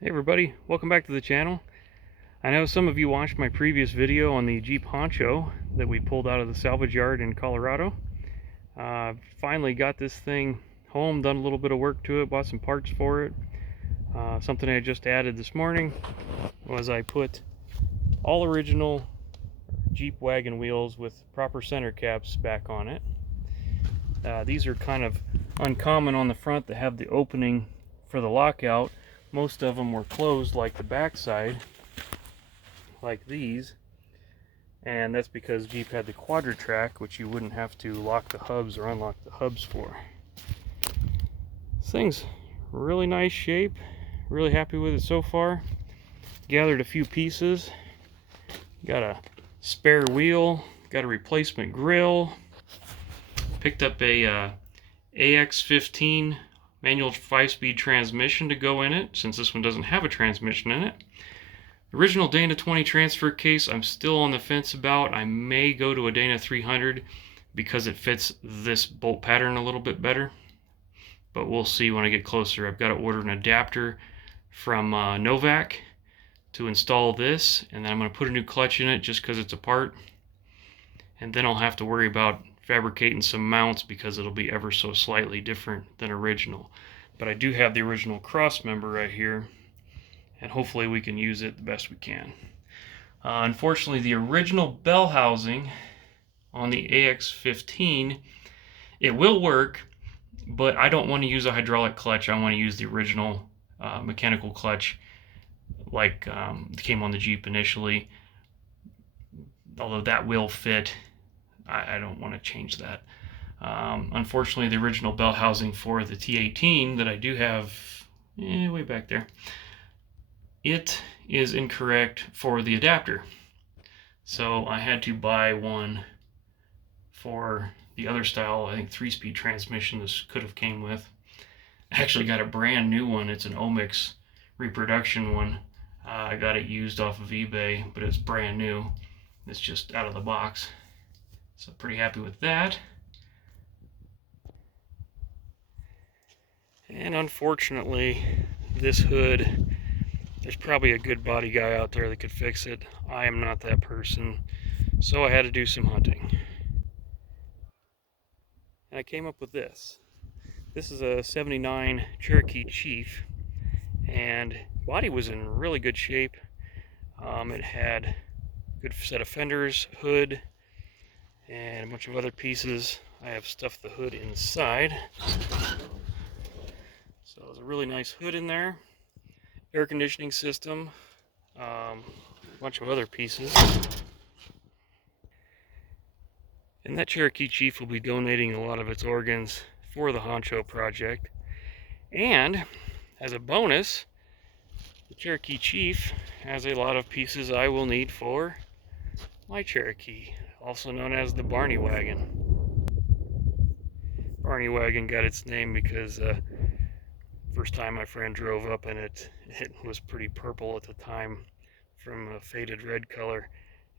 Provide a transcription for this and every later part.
Hey everybody, welcome back to the channel. I know some of you watched my previous video on the Jeep Honcho that we pulled out of the salvage yard in Colorado. Finally got this thing home, done a little bit of work to it, bought some parts for it. Something I just added this morning was I put all original Jeep wagon wheels with proper center caps back on it. These are kind of uncommon on the front to have the opening for the lockout. Most of them were closed, like the back side, like these, and that's because Jeep had the Quadra-Track, which you wouldn't have to lock the hubs or unlock the hubs for. This thing's really nice shape, really happy with it so far. Gathered a few pieces, got a spare wheel, got a replacement grill, picked up a AX15 manual 5-speed transmission to go in it, since this one doesn't have a transmission in it. Original Dana 20 transfer case, I'm still on the fence about. I may go to a Dana 300 because it fits this bolt pattern a little bit better, but we'll see when I get closer. I've got to order an adapter from Novak to install this, and then I'm going to put a new clutch in it just because it's a part, and then I'll have to worry about fabricating some mounts because it'll be ever so slightly different than original. But I do have the original cross member right here, and hopefully we can use it the best we can. Unfortunately, the original bell housing on the AX15, it will work, but I don't want to use a hydraulic clutch. I want to use the original mechanical clutch like came on the Jeep initially. Although that will fit, I don't want to change that. Unfortunately, the original bell housing for the T18 that I do have way back there, it is incorrect for the adapter. So I had to buy one for the other style. I think 3-speed transmission this could have came with. I actually got a brand new one. It's an Omix reproduction one. I got it used off of eBay, but it's brand new. It's just out of the box. So pretty happy with that. And unfortunately, this hood, there's probably a good body guy out there that could fix it. I am not that person, so I had to do some hunting. And I came up with this. This is a 79 Cherokee Chief, and body was in really good shape. It had a good set of fenders, hood, and a bunch of other pieces. I have stuffed the hood inside. So there's a really nice hood in there, air conditioning system, a bunch of other pieces. And that Cherokee Chief will be donating a lot of its organs for the Honcho project. And as a bonus, the Cherokee Chief has a lot of pieces I will need for my Cherokee, also known as the Barney Wagon. Barney Wagon got its name because first time my friend drove up in it, it was pretty purple at the time from a faded red color,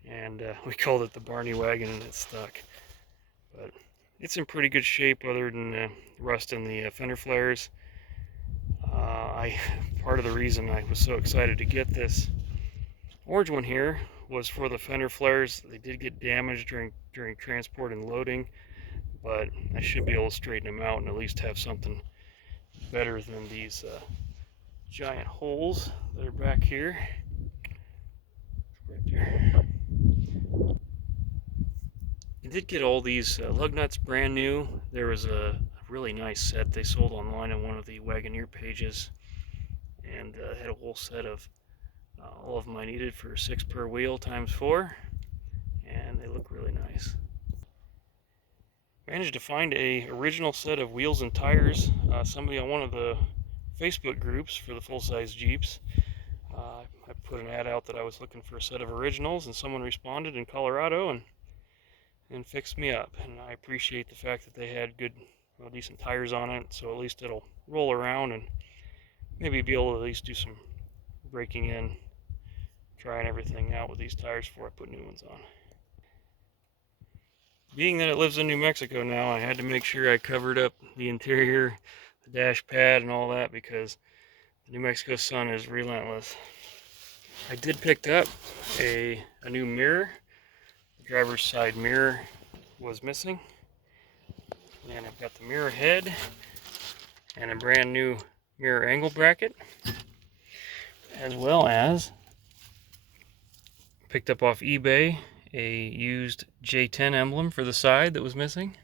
and we called it the Barney Wagon, and it stuck. But it's in pretty good shape other than rust in the fender flares. Part of the reason I was so excited to get this orange one here was for the fender flares. They did get damaged during transport and loading, but I should be able to straighten them out and at least have something better than these giant holes that are back here. Right there. I did get all these lug nuts brand new. There was a really nice set they sold online on one of the Wagoneer pages, and had a whole set of all of them I needed for 6 per wheel times 4, and they look really nice. Managed to find a original set of wheels and tires. Somebody on one of the Facebook groups for the full-size Jeeps, I put an ad out that I was looking for a set of originals, and someone responded in Colorado and fixed me up. And I appreciate the fact that they had good, decent tires on it, so at least it'll roll around and maybe be able to at least do some breaking in, trying everything out with these tires before I put new ones on. Being that it lives in New Mexico now, I had to make sure I covered up the interior, the dash pad and all that, because The New Mexico sun is relentless. I did pick up a new mirror. The driver's side mirror was missing. And I've got the mirror head and a brand new mirror angle bracket, as well as picked up off eBay a used J10 emblem for the side that was missing.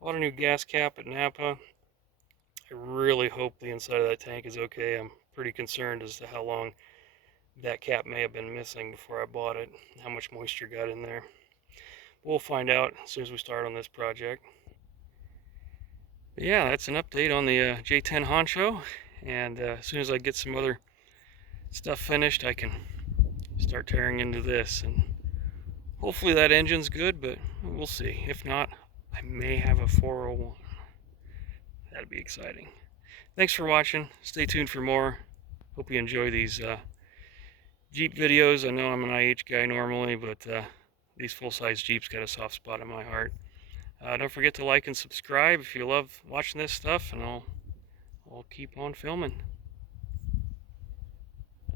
Bought a new gas cap at Napa. I really hope the inside of that tank is okay. I'm pretty concerned as to how long that cap may have been missing before I bought it, how much moisture got in there. We'll find out as soon as we start on this project. But yeah, that's an update on the J10 Honcho, and as soon as I get some other stuff finished, I can start tearing into this, and hopefully that engine's good, but we'll see. If not, I may have a 401. That'd be exciting. Thanks for watching. Stay tuned for more. Hope you enjoy these Jeep videos. I know I'm an IH guy normally, but these full-size Jeeps got a soft spot in my heart. Don't forget to like and subscribe if you love watching this stuff, and I'll keep on filming.